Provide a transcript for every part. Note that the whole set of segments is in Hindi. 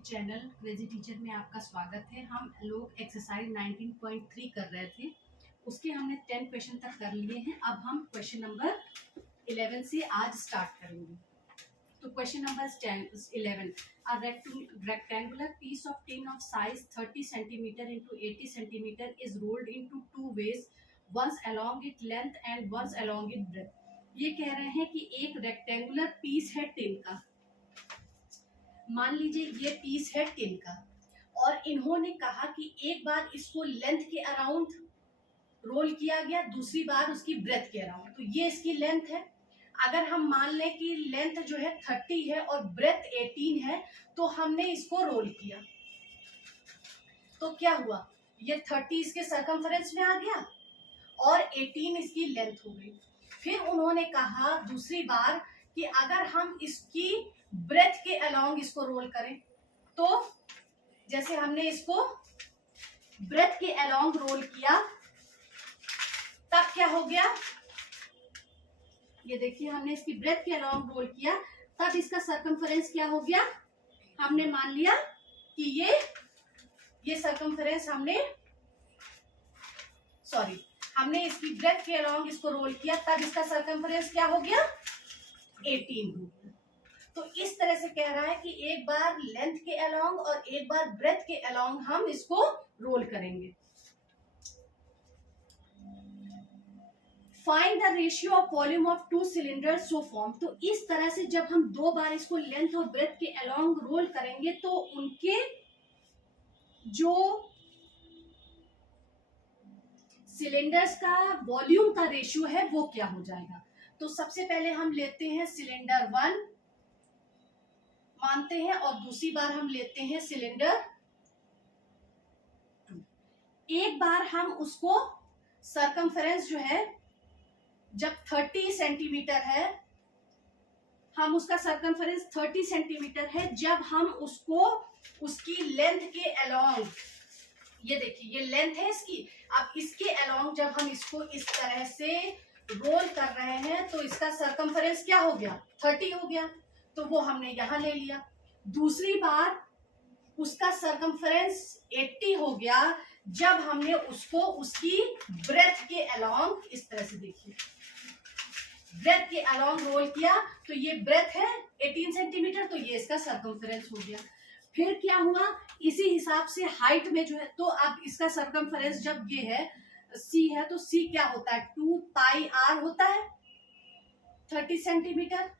चैनल क्रेजी टीचर में आपका स्वागत है। हम लोग एक्सरसाइज 19.3 कर रहे थे, उसके हमने 10 क्वेश्चन तक कर लिए हैं। अब हम क्वेश्चन नंबर 11 से आज स्टार्ट करेंगे। तो question number 11, a rectangular piece of tin of size 30 centimeter into 80 centimeter is rolled into two ways, once along its length and once along its breadth. ये कह रहे हैं कि एक रेक्टेंगुलर पीस है टिन का, मान लीजिए ये पीस है टिन का, और इन्होंने कहा कि एक बार इसको लेंथ के अराउंड रोल किया गया, दूसरी बार उसकी ब्रेथ के अराउंड। तो ये इसकी लेंथ है। अगर हम मान लें कि लेंथ जो है 30 है और ब्रेथ 18 है, तो हमने इसको रोल किया तो क्या हुआ, ये 30 इसके सर्कमफरेंस में आ गया और 18 इसकी लेंथ हो गई। फिर उन्होंने कहा दूसरी बार कि अगर हम इसकी ब्रेथ के अलोंग इसको रोल करें, तो जैसे हमने इसको ब्रेथ के अलोंग रोल किया, तब क्या हो गया, ये देखिए हमने इसकी ब्रेथ के अलोंग रोल किया, तब इसका सर्कमफरेंस क्या हो गया, हमने मान लिया कि ये सर्कमफरेंस हमने इसकी ब्रेथ के अलोंग इसको रोल किया, तब इसका सर्कमफरेंस क्या हो गया, 18 हो गया। तो इस तरह से कह रहा है कि एक बार लेंथ के अलोंग और एक बार ब्रेथ के अलोंग हम इसको रोल करेंगे। Find the ratio of volume of to cylinders so form. तो इस तरह से जब हम दो बार इसको लेंथ और ब्रेथ के अलोंग रोल करेंगे, तो उनके जो सिलेंडर्स का वॉल्यूम का रेशियो है वो क्या हो जाएगा। तो सबसे पहले हम लेते हैं सिलेंडर 1 मानते हैं, और दूसरी बार हम लेते हैं सिलेंडर 2। एक बार हम उसको सर्कमफरेंस जो है, जब 30 सेंटीमीटर है, हम उसका सर्कमफरेंस 30 सेंटीमीटर है, जब हम उसको उसकी लेंथ के अलोंग, ये देखिए ये लेंथ है इसकी, अब इसके अलोंग जब हम इसको इस तरह से रोल कर रहे हैं, तो इसका सर्कमफरेंस क्या हो गया, 30 हो गया, तो वो हमने यहां ले लिया। दूसरी बार उसका सर्कमफरेंस 80 हो गया, जब हमने उसको उसकी ब्रेथ के अलोंग इस तरह से, देखिए ब्रेथ के अलोंग रोल किया, तो ये ब्रेथ है 18 सेंटीमीटर, तो ये इसका सर्कमफरेंस हो गया। फिर क्या हुआ, इसी हिसाब से हाइट में जो है, तो अब इसका सर्कमफरेंस जब ये है सी है, तो सी क्या होता है, 2 पाई आर होता है 30 सेंटीमीटर।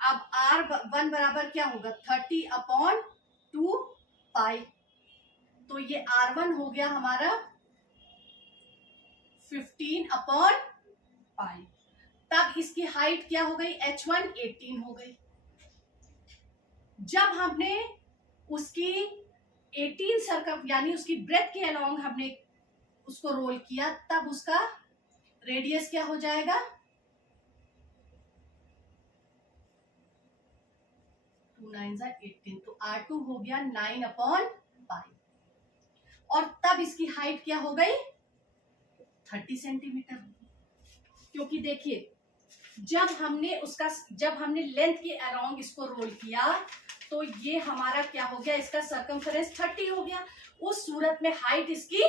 अब R1 बराबर क्या होगा, 30/2 पाई, तो ये R1 हो गया हमारा 15/पाई। तब इसकी हाइट क्या हो गई, H1 18 हो गई। जब हमने उसकी 18 सर्कम यानी उसकी ब्रेथ के अलोंग हमने उसको रोल किया, तब उसका रेडियस क्या हो जाएगा, 2 9 18, तो R2 हो गया 9/पाई, और तब इसकी हाइट क्या हो गई, 30 सेंटीमीटर। क्योंकि देखिए जब हमने लेंथ के अराउंड इसको रोल किया, तो ये हमारा क्या हो गया, इसका सर्कमफरेंस 30 हो गया, उस सूरत में हाइट इसकी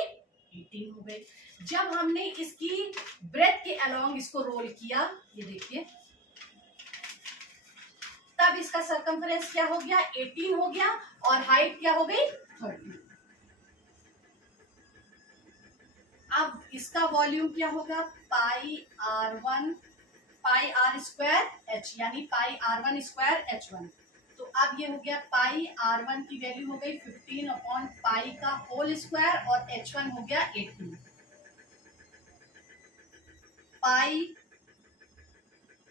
18 हो गई। जब हमने इसकी ब्रेथ के अलोंग इसको रोल किया, ये देखिए, तब इसका सर्कमफरेंस क्या हो गया, 18 हो गया, और हाइट क्या हो गई, 30। अब इसका वॉल्यूम क्या होगा, पाई आर स्क्वायर एच, यानी पाई R1 स्क्वायर H1। तो अब ये हो गया पाई R1 की वैल्यू हो गई 15/पाई का होल स्क्वायर, और H1 हो गया 18 पाई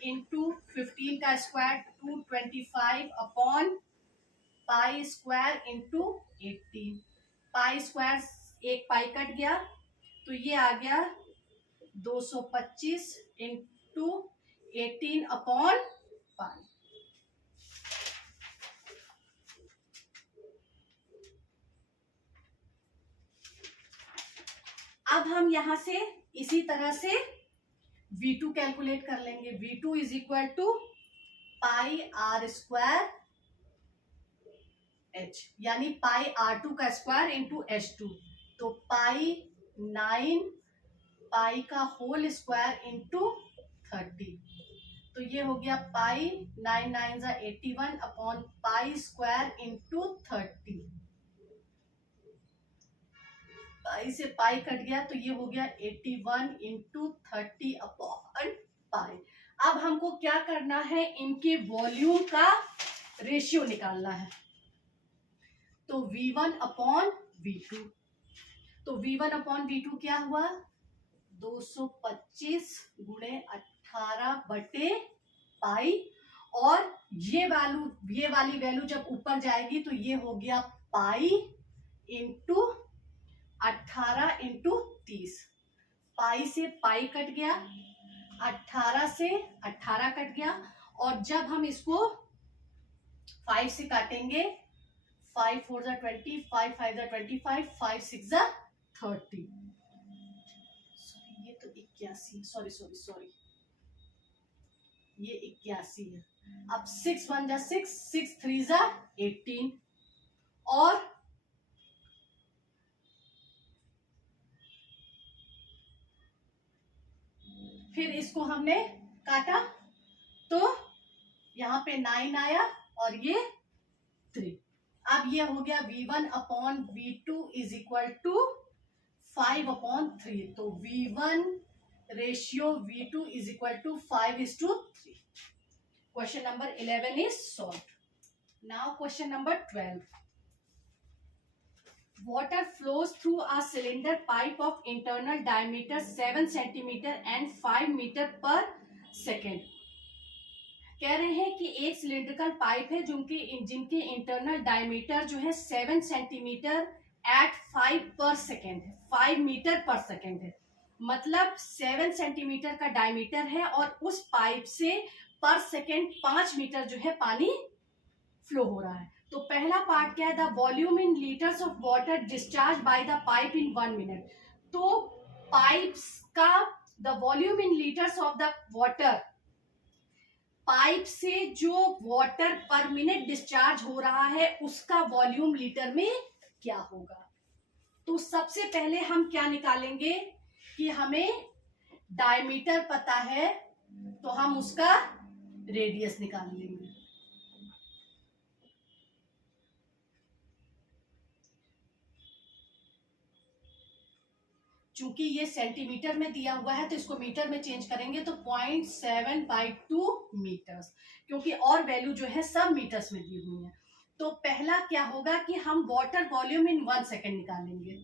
इंटू 15 का स्क्वायर 225/पाई स्क्वायर इंटू 18। पाई स्क्वायर एक पाई कट गया, तो ये आ गया 225 इंटू 18/पाई। अब हम यहां से इसी तरह से V2 कैलकुलेट कर लेंगे। V2 is equal to pi are square h, यानी पाई r2 का स्क्वायर इंटू h2, तो पाई 9 पाई का होल स्क्वायर इंटू 30, तो ये हो गया पाई 9 9 जा 81 अपॉन पाई स्क्वायर इंटू 30, पाई से पाई कट गया तो ये हो गया 81 इंटू 30 अपॉन पाई। अब हमको क्या करना है, इनके वॉल्यूम का रेशियो निकालना है, तो V1 अपॉन V2, तो V1 अपॉन V2 क्या हुआ, 225 गुणे 18 बटे पाई, और ये वाली वैल्यू जब ऊपर जाएगी तो ये हो गया पाई इंटू 18 इंटू 30, पाई से पाई कट गया, 18 से 18 कट गया, और जब हम इसको 5 से काटेंगे, 5 4 जा 20, 5 5 जा 25, 5 6 जा 30, ये तो 81, सॉरी ये 81 है। अब 6 1 जा 6, 6 3 जा 18, और फिर इसको हमने काटा तो यहाँ पे 9 आया और ये 3। अब ये हो गया V1 upon V2 is equal to 5 upon 3, तो V1 ratio V2 is equal to 5:3। Question number 11 is solved. Now question number 12। Water flows through a cylinder pipe of internal diameter 7 centimeter and 5 meter per second। कह रहे हैं कि एक सिलिंड्रिकल पाइप है जिनके इंटरनल डायमीटर जो है 7 सेंटीमीटर एट 5 पर सेकेंड है, 5 मीटर पर सेकेंड है, मतलब 7 सेंटीमीटर का डायमीटर है, और उस पाइप से पर सेकेंड 5 मीटर जो है पानी फ्लो हो रहा है। तो पहला पार्ट क्या है, the volume in litres of water discharge by the pipe in 1 minute. तो पाइप्स का the volume in litres of the water, pipe से जो वाटर पर मिनट डिस्चार्ज हो रहा है उसका वॉल्यूम लीटर में क्या होगा। तो सबसे पहले हम क्या निकालेंगे कि हमें डायमीटर पता है तो हम उसका रेडियस निकाल लेंगे। चूंकि ये सेंटीमीटर में दिया हुआ है तो इसको मीटर में चेंज करेंगे तो 0.7/2 मीटर्स, क्योंकि और वैल्यू जो है सब मीटर्स में दी हुई है। तो पहला क्या होगा कि हम वाटर वॉल्यूम इन 1 सेकेंड निकालेंगे।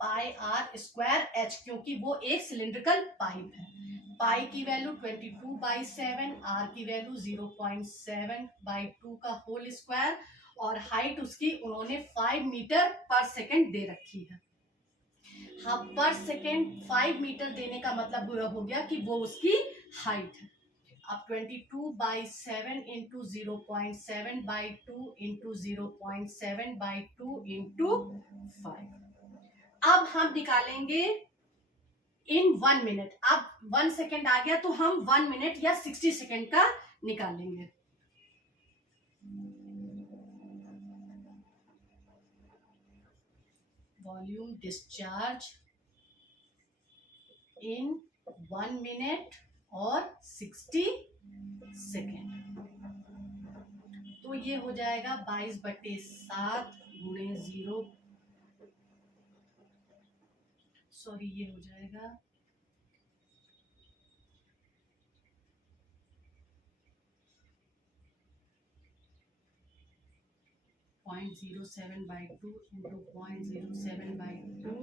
पाई आर स्क्वायर एच, क्योंकि वो एक सिलिंड्रिकल पाइप है। पाई की वैल्यू 22/7, आर की वैल्यू 0.7/2 का होल स्क्वायर, और हाइट उसकी उन्होंने 5 मीटर पर सेकेंड दे रखी है। हाँ, पर सेकेंड 5 मीटर देने का मतलब हो गया कि वो उसकी हाइट है। अब 22/7 इंटू 0.7/2 इंटू 0.7/2 इंटू 5। अब हम निकालेंगे इन 1 मिनट। अब 1 सेकेंड आ गया तो हम 1 मिनट या 60 सेकेंड का निकालेंगे। वॉल्यूम डिस्चार्ज इन 1 मिनट और 60 सेकेंड, तो ये हो जाएगा 22/7 गुणे 0, सॉरी ये हो जाएगा 0.07/2 इंटू 0.07/2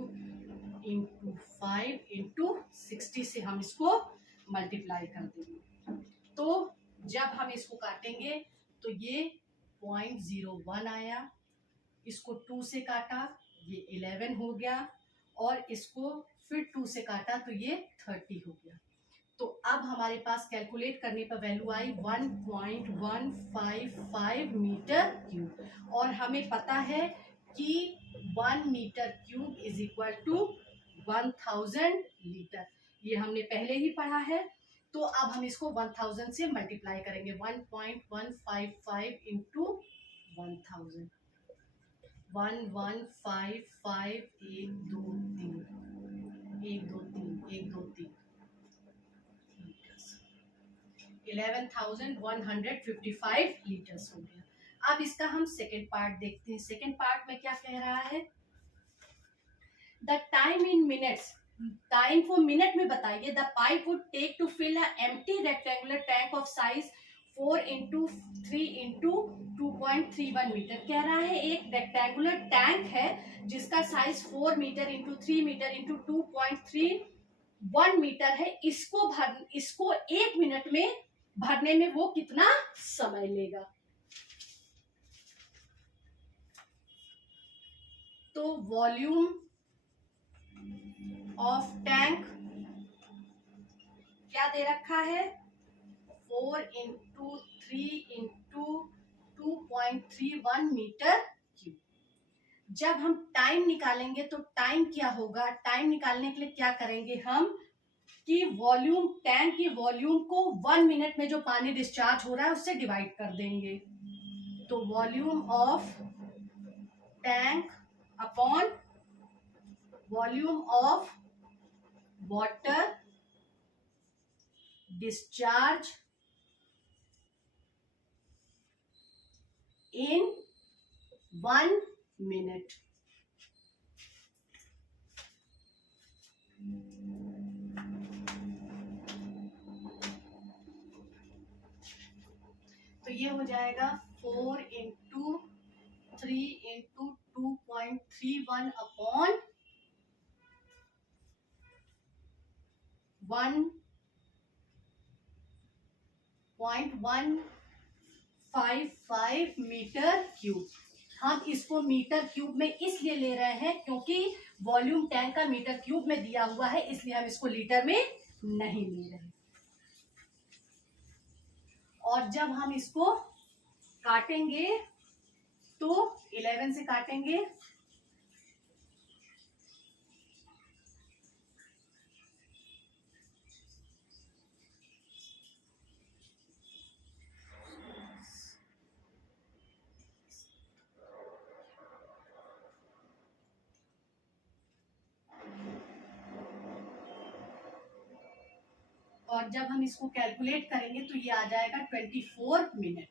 इंटू 5 इंटू 60 से हम इसको मल्टीप्लाई कर देंगे। तो जब हम इसको काटेंगे तो ये 0.01 आया, इसको 2 से काटा ये 11 हो गया, और इसको फिर 2 से काटा तो ये 30 हो गया। तो अब हमारे पास कैलकुलेट करने पर वैल्यू आई 1.155 मीटर क्यूब, और हमें पता है कि 1 metre cube is equal to 1000 litre. ये हमने पहले ही पढ़ा है। तो अब हम इसको 1000 से मल्टीप्लाई करेंगे। 1.155 इंटू 1000, 1155, 1 2 3, 1 2 3, 1 2 3, 11,155 लीटर्स हो गया। अब इसका हम सेकेंड पार्ट देखते हैं। सेकेंड पार्ट में क्या कह रहा है, the time in minutes, time को मिनट में बताइए। The pipe would take to fill a empty rectangular tank of size 4 into 3 into 2.31 metre. कह रहा है एक रेक्टेंगुलर टैंक है जिसका size 4 metre into 3 metre into 2.31 metre है। इसको 1 मिनट में भरने में वो कितना समय लेगा। तो वॉल्यूम ऑफ टैंक क्या दे रखा है, 4 इंटू 3 इंटू 2.31 मीटर क्यूब। जब हम टाइम निकालेंगे तो टाइम क्या होगा, टाइम निकालने के लिए क्या करेंगे हम कि वॉल्यूम, टैंक की वॉल्यूम को 1 मिनट में जो पानी डिस्चार्ज हो रहा है उससे डिवाइड कर देंगे। तो volume of tank upon volume of water discharge in 1 minute. तो ये हो जाएगा 4 into 3 into 2.31 upon 1.155 metre cube. हम इसको मीटर क्यूब में इसलिए ले रहे हैं क्योंकि वॉल्यूम टैंक का मीटर क्यूब में दिया हुआ है, इसलिए हम इसको लीटर में नहीं ले रहे। और जब हम इसको काटेंगे तो 11 से काटेंगे, और जब हम इसको कैलकुलेट करेंगे तो ये आ जाएगा 24 मिनट।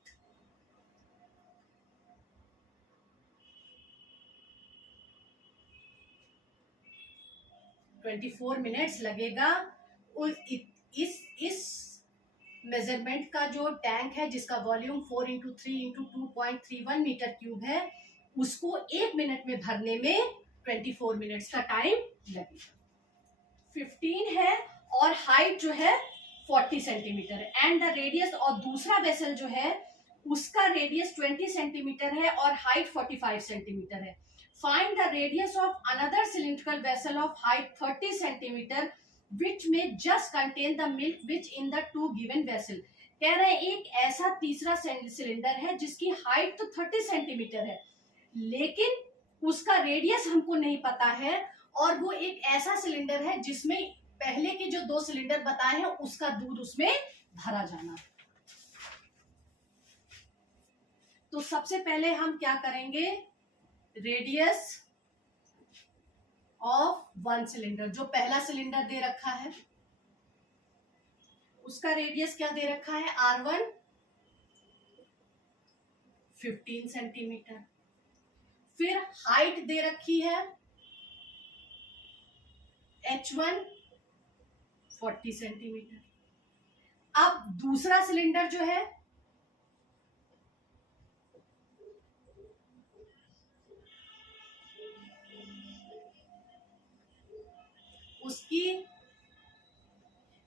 मिनट्स लगेगा इस मेजरमेंट का जो टैंक है जिसका volume 4 into 3 into 2.31 metre cube है उसको 1 मिनट में भरने में 24 मिनट्स का टाइम लगेगा। 15 है और हाइट जो है 40 सेंटीमीटर है एंड द रेडियस, और दूसरा वेसल जो है उसका रेडियस 20 सेंटीमीटर है और हाइट 45 सेंटीमीटर है। Find the radius of another cylindrical vessel of height 30 centimetre which में just contain the milk which in the 2 given vessel. कह रहे हैं एक ऐसा तीसरा सिलेंडर है जिसकी हाइट तो 30 सेंटीमीटर है लेकिन उसका रेडियस हमको नहीं पता है, और वो एक ऐसा सिलेंडर है जिसमें पहले के जो 2 सिलेंडर बताए हैं उसका दूध उसमें भरा जाना। तो सबसे पहले हम क्या करेंगे, रेडियस ऑफ 1 सिलेंडर, जो पहला सिलेंडर दे रखा है उसका रेडियस क्या दे रखा है, R1 15 सेंटीमीटर। फिर हाइट दे रखी है H1 40 सेंटीमीटर। अब दूसरा सिलेंडर जो है उसकी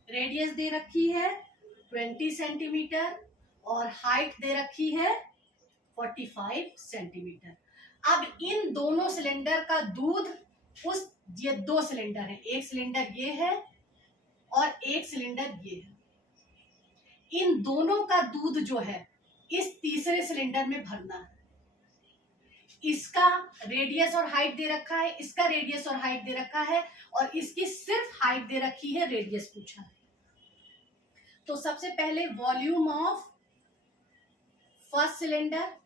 रेडियस दे रखी है 20 सेंटीमीटर और हाइट दे रखी है 45 सेंटीमीटर। अब इन दोनों सिलेंडर का दूध ये 2 सिलेंडर है, एक सिलेंडर ये है और एक सिलेंडर ये है, इन दोनों का दूध जो है इस तीसरे सिलेंडर में भरना है। इसका रेडियस और हाइट दे रखा है, इसका रेडियस और हाइट दे रखा है, और इसकी सिर्फ हाइट दे रखी है, रेडियस पूछा है। तो सबसे पहले वॉल्यूम ऑफ फर्स्ट सिलेंडर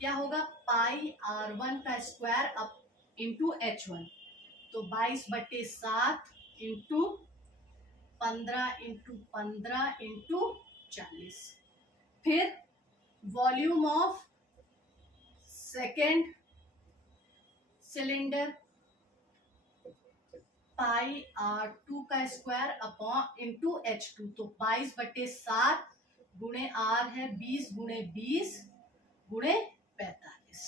क्या होगा, पाई r1 का स्क्वायर अप इंटू h1, तो 22/7 इंटू 15 इंटू 15 इंटू 40। फिर volume of second cylinder pi r2 का स्क्वायर अपॉन इंटू h2, तो 22/7 गुणे r है 20 गुणे 20 गुणे 45।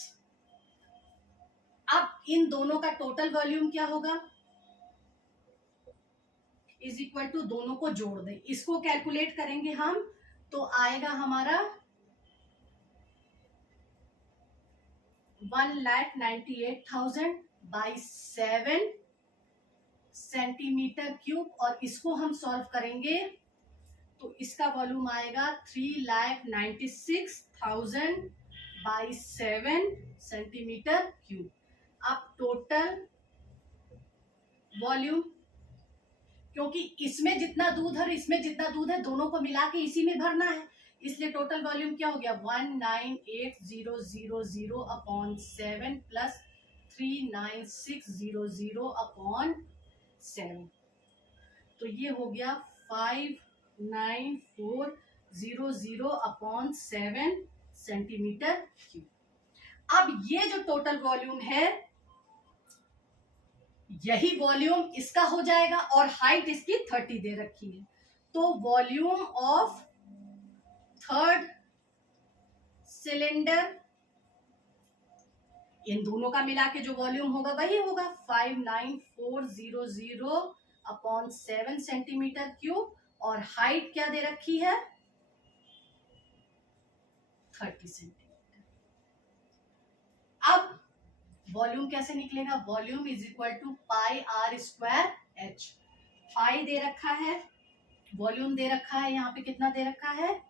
अब इन दोनों का टोटल वॉल्यूम क्या होगा, इज इक्वल टू दोनों को जोड़ दें, इसको कैलकुलेट करेंगे हम, तो आएगा हमारा 1,98,000 बाई 7 सेंटीमीटर क्यूब, और इसको हम सॉल्व करेंगे तो इसका वॉल्यूम आएगा 3,96,000 बाई 7 सेंटीमीटर क्यूब। अब टोटल वॉल्यूम, क्योंकि इसमें जितना दूध है और इसमें जितना दूध है दोनों को मिला के इसी में भरना है, इसलिए टोटल वॉल्यूम क्या हो गया 198,000 अपॉन 7 प्लस 396,000 अपॉन 7, तो ये हो गया 594,000 अपॉन 7 सेंटीमीटर क्यूब। अब ये जो टोटल वॉल्यूम है यही वॉल्यूम इसका हो जाएगा, और हाइट इसकी 30 दे रखी है, तो वॉल्यूम ऑफ थर्ड सिलेंडर, इन दोनों का मिला के जो वॉल्यूम होगा वही होगा 594,000 अपॉन 7 सेंटीमीटर क्यूब, और हाइट क्या दे रखी है 30 सेंटीमीटर। अब वॉल्यूम कैसे निकलेगा, volume is equal to pi are square H, pi दे रखा है, वॉल्यूम दे रखा है, यहाँ पे कितना दे रखा है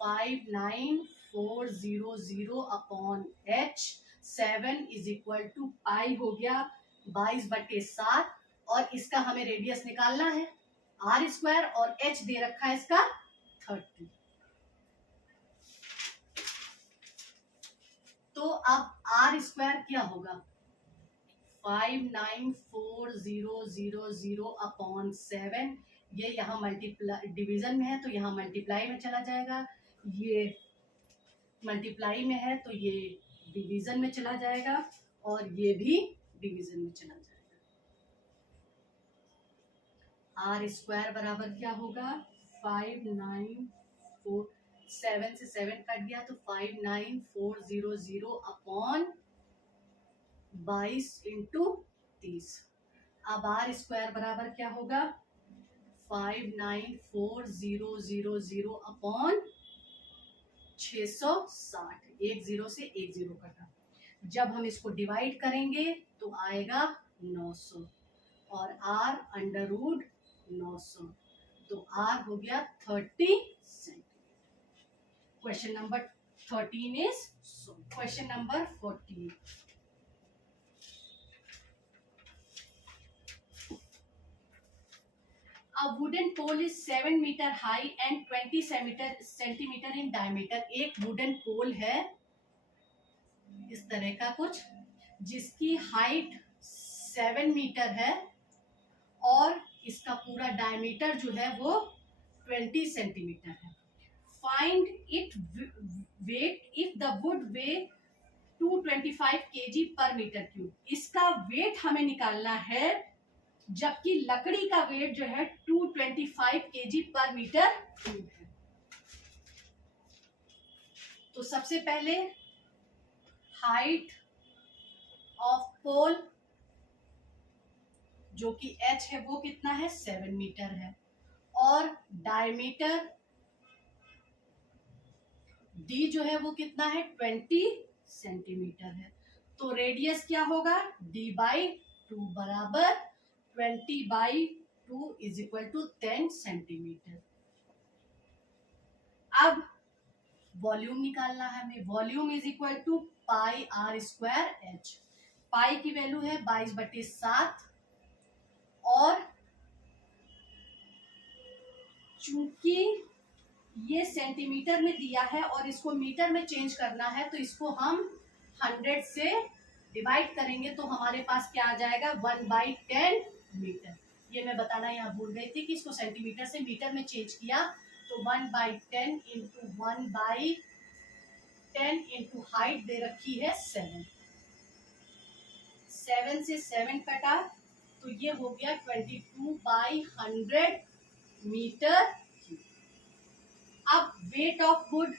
594,000 upon H, 7 is equal to pi हो गया 22/7, और इसका हमें रेडियस निकालना है आर स्क्वायर, और एच दे रखा है इसका 30। तो अब आर स्क्वायर क्या होगा 594,000 अपॉन 7, ये यहाँ मल्टीप्लाई डिवीजन में है तो यहाँ मल्टीप्लाई में चला जाएगा, ये मल्टीप्लाई में है तो ये डिवीजन में चला जाएगा, और ये भी डिवीजन में चला जाएगा। आर स्क्वायर बराबर क्या होगा 594, 7 से 7 कट गया तो 594,000 अपॉन 22 इंटू 30। अब आर स्क्वायर बराबर क्या होगा 594,000 अपॉन 660, एक जीरो से एक जीरो कटा, जब हम इसको डिवाइड करेंगे तो आएगा 900, और आर अंडर रूट 900, तो आर हो गया 30 centimetre. Question number 13 is question number 14। A wooden pole is 7 meter high and 20 centimeter in diameter। एक वुडन पोल है इस तरह का कुछ, जिसकी हाइट 7 मीटर है और इसका पूरा डायमीटर जो है वो 20 सेंटीमीटर है। Find it weight if the wood weigh 225 kg per metre cube. इसका वेट हमें निकालना है जबकि लकड़ी का वेट जो है 225 kg पर मीटर क्यूब है। तो सबसे पहले हाइट ऑफ पोल जो कि h है वो कितना है 7 मीटर है, और डायमीटर d जो है वो कितना है 20 सेंटीमीटर है, तो रेडियस क्या होगा d/2 बराबर 20/2 इज इक्वल टू 10 सेंटीमीटर। अब वॉल्यूम निकालना है हमें। Volume is equal to pi are square H. Pi की वैल्यू है 22/7 और चूंकि ये सेंटीमीटर में दिया है और इसको मीटर में चेंज करना है तो इसको हम 100 से डिवाइड करेंगे तो हमारे पास क्या आ जाएगा 1/10 मीटर। ये मैं बताना यहाँ भूल गई थी कि इसको सेंटीमीटर से मीटर में चेंज किया तो 1/10 इंटू 1/10 इंटू हाइट दे रखी है 7। 7 से 7 कटा तो ये हो गया 22/100 मीटर। अब वेट ऑफ वुड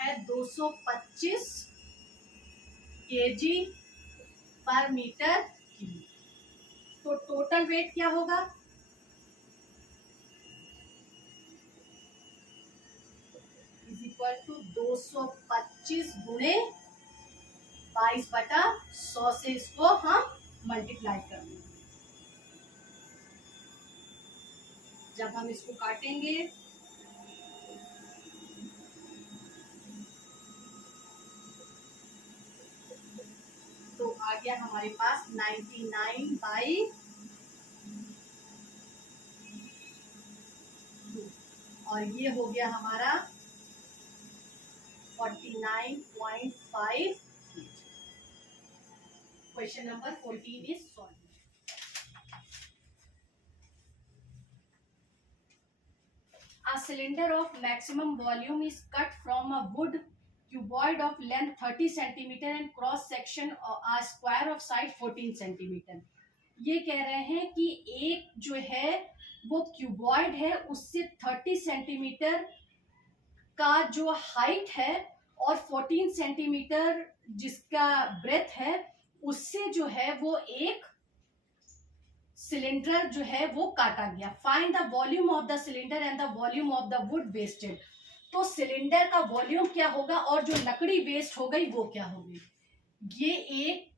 है 225 केजी पर मीटर क्यूब। तो टोटल वेट क्या होगा इज इक्वल टू 225 गुणे 22/100 से इसको हम मल्टीप्लाई कर देंगे। जब हम इसको काटेंगे तो आ गया हमारे पास 99/2 और ये हो गया हमारा 49.5। Question number 14 is solve. A cylinder of maximum volume is cut from a wood cuboid of length 30 centimeter and cross section a square of side 14 centimeter। ये कह रहे हैं कि एक जो है वो क्यूबॉइड है उससे 30 सेंटीमीटर का जो हाइट है और 14 सेंटीमीटर जिसका ब्रेथ है उससे जो है वो एक सिलेंडर जो है वो काटा गया। Find the volume of the cylinder and the volume of the wood wasted. तो सिलेंडर का वॉल्यूम क्या होगा और जो लकड़ी वेस्ट हो गई वो क्या होगी। ये एक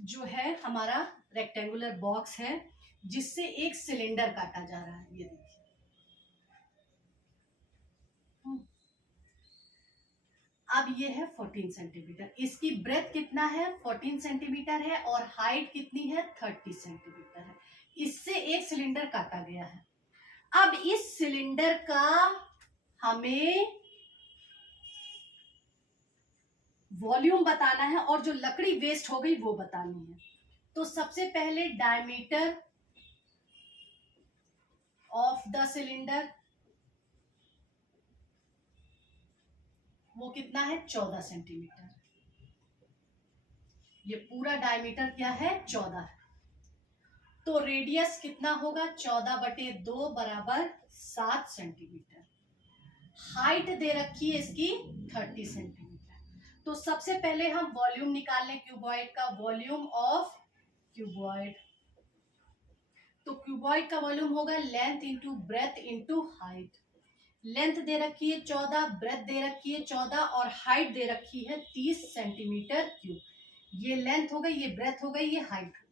जो है हमारा रेक्टेंगुलर बॉक्स है जिससे एक सिलेंडर काटा जा रहा है। ये देखिए अब ये है 14 सेंटीमीटर। इसकी ब्रेथ कितना है 14 सेंटीमीटर है और हाइट कितनी है 30 सेंटीमीटर है। इससे एक सिलेंडर काटा गया है। अब इस सिलेंडर का हमें वॉल्यूम बताना है और जो लकड़ी वेस्ट हो गई वो बतानी है। तो सबसे पहले डायमीटर ऑफ द सिलेंडर वो कितना है 14 सेंटीमीटर। ये पूरा डायमीटर क्या है 14 है। तो रेडियस कितना होगा 14/2 बराबर 7 सेंटीमीटर। हाइट दे रखी है इसकी 30 सेंटीमीटर। तो सबसे पहले हम वॉल्यूम निकाल लें क्यूबॉइड का। वॉल्यूम ऑफ क्यूबॉइड तो क्यूबॉइड का वॉल्यूम होगा length into breadth into height. Length दे रखी है 14, ब्रेथ दे रखी है 14 और हाइट दे रखी है 30 सेंटीमीटर क्यूब। ये लेंथ हो गई, ये ब्रेथ हो गई, ये हाइट हो गई।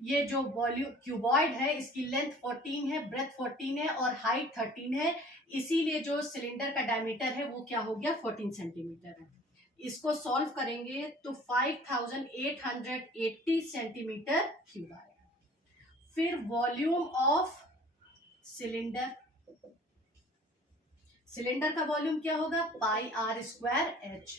ये जो वॉल्यूम क्यूबॉइड है इसकी लेंथ 14 है, ब्रेथ 14 है और हाइट 13 है। इसीलिए जो सिलेंडर का डायमीटर है वो क्या हो गया 14 सेंटीमीटर है। इसको सॉल्व करेंगे तो 5880 सेंटीमीटर क्यूब आएगा। फिर वॉल्यूम ऑफ सिलेंडर, सिलेंडर का वॉल्यूम क्या होगा पाई आर स्क्वायर एच।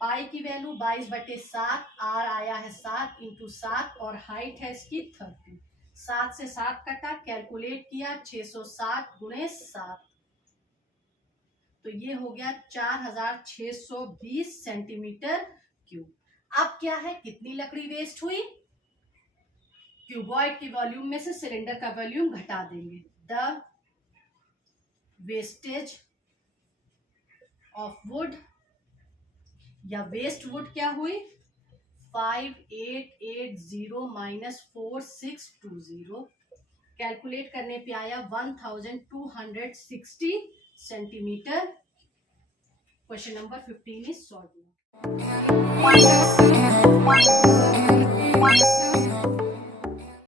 पाई की वैल्यू 22/7, आर आया है 7 इंटू 7 और हाइट है इसकी 30। 7 से 7 कटा, कैलकुलेट किया 660 गुणे 7 तो ये हो गया 4620 सेंटीमीटर क्यूब। अब क्या है कितनी लकड़ी वेस्ट हुई, क्यूबॉइड के वॉल्यूम में से सिलेंडर का वॉल्यूम घटा देंगे। द वेस्टेज ऑफ वुड या वेस्ट वुड क्या हुई 5880 - 4620 कैलकुलेट करने पे आया 1260 centimetre. Question number 15 is solve.